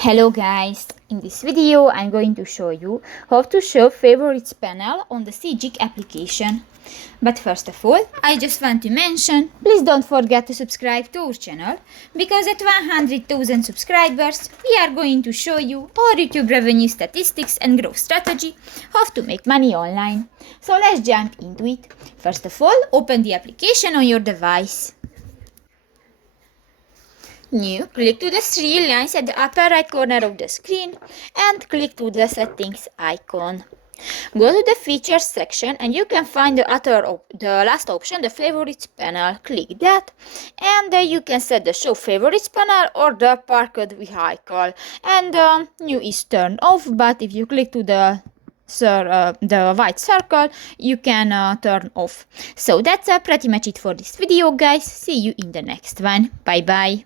Hello guys, in this video I'm going to show you how to show favorites panel on the Sygic application. But first of all, I just want to mention, please don't forget to subscribe to our channel, because at 100,000 subscribers we are going to show you our YouTube revenue statistics and growth strategy, how to make money online. So let's jump into it. First of all, open the application on your device. New, click to the three lines at the upper right corner of the screen and click to the settings icon. Go to the features section and you can find the last option, the favorites panel. Click that and you can set the show favorites panel or the parked vehicle, and new is turned off, but if you click to the white circle you can turn off. So that's pretty much it for this video guys. See you in the next one. Bye bye.